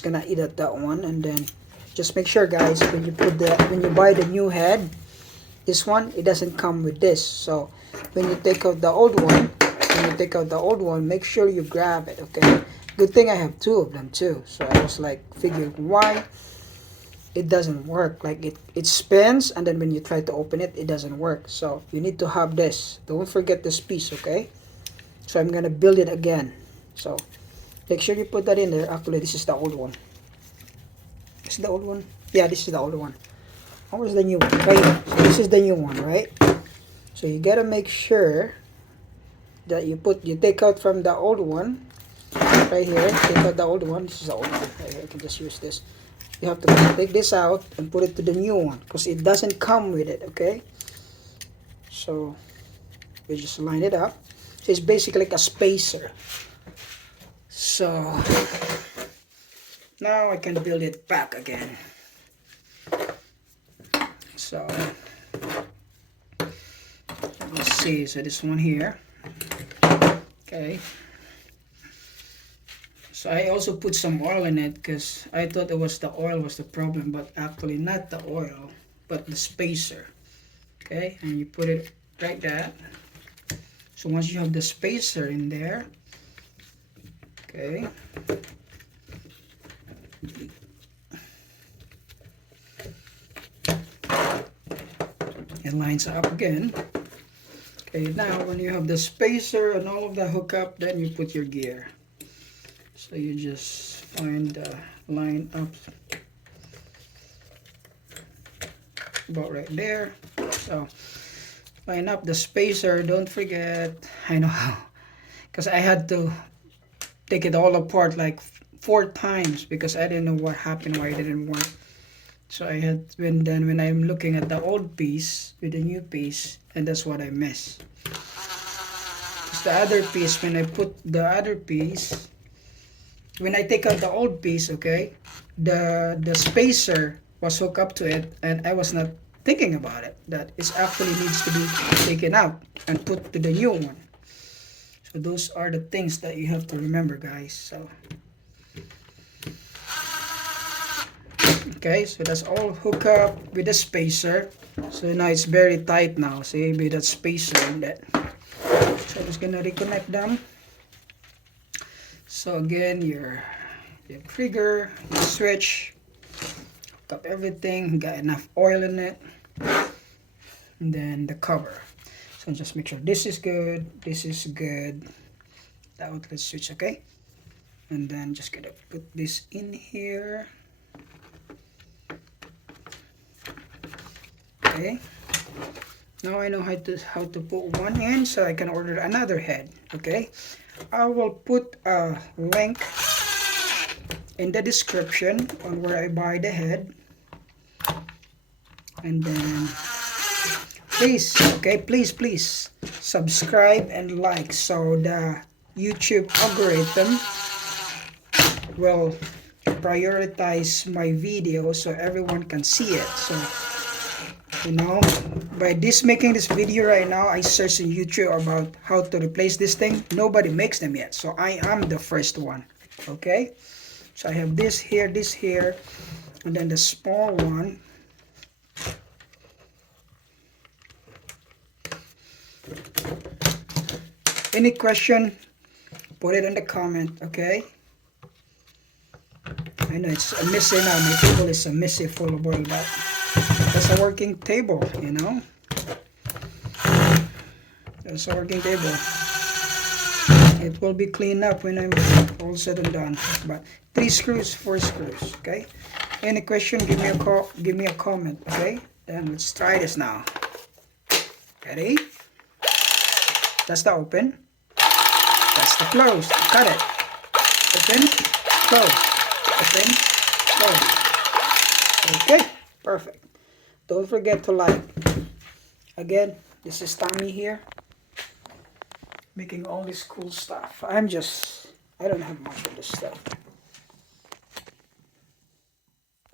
it's gonna eat at that one. And then just make sure, guys, when you buy the new head, this one, it doesn't come with this. So when you take out the old one, make sure you grab it. Okay, good thing I have two of them too. So I was like figuring why it doesn't work. Like it spins, and then when you try to open it, it doesn't work. So you need to have this. Don't forget this piece. Okay, so I'm gonna build it again. So make sure you put that in there. Actually, this is the old one. This is the old one. Yeah, this is the old one. Where's the new one? Right here. So this is the new one, right? So you gotta make sure that you take out from the old one right here. Take out the old one. This is the old one right here. You can just use this. You have to take this out and put it to the new one because it doesn't come with it. Okay, so we just line it up. So it's basically like a spacer. So now I can build it back again. So let's see. So this one here. Okay. So I also put some oil in it because I thought it was the oil was the problem, but actually not the oil, but the spacer. Okay, and you put it like that. So once you have the spacer in there, okay, it lines up again. Okay, now when you have the spacer and all of the hookup, then you put your gear. So you just find the line up about right there. So line up the spacer. Don't forget, I know how, because I had to take it all apart like 4 times because I didn't know what happened, why it didn't work. So I had when I'm looking at the old piece with the new piece, and that's what I missed. It's the other piece. When I put the other piece, when I take out the old piece, okay, the spacer was hooked up to it, and I was not thinking about it, that it actually needs to be taken out and put to the new one. So those are the things that you have to remember, guys. So okay, so that's all hooked up with the spacer. So now it's very tight now. See, with that spacer in that. So I'm just gonna reconnect them. So again, your trigger, your switch, hook up everything, got enough oil in it, and then the cover. So just make sure this is good, the outlet switch, okay? And then just gonna put this in here. Okay. Now I know how to put one in, so I can order another head. Okay. I will put a link in the description on where I buy the head. And then please, okay, please subscribe and like, so the YouTube algorithm will prioritize my video so everyone can see it. So you know, by making this video right now, I searched on YouTube about how to replace this thing. Nobody makes them yet, so I am the first one. Okay, so I have this here, and then the small one. Any question, put it in the comment. Okay, I know it's a messy now. My table is a messy, full of oil, but that's a working table, you know. That's a working table. It will be cleaned up when I'm all said and done. But 3 screws, 4 screws, okay? Any question, give me a call, give me a comment, okay? Then let's try this now. Ready? That's the open. That's the close. Cut it. Open, close. Open, close. Okay, perfect. Don't forget to like. Again, this is Tommy here, making all this cool stuff. I don't have much of this stuff.